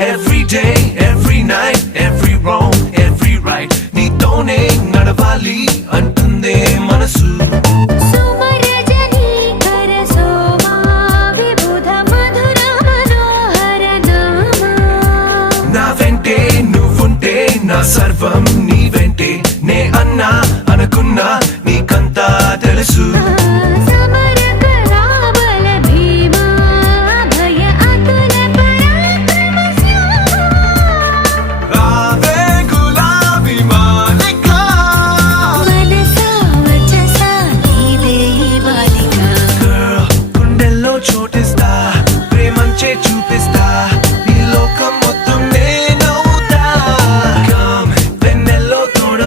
Every day, every night, every wrong, every right. నీతోనే నడవాలి అంటుందే మనసు. నా వెంటే నువ్వుంటే నా సర్వం నీ వెంటే నే అన్నా అనుకున్నా నీకంతా తెలుసు.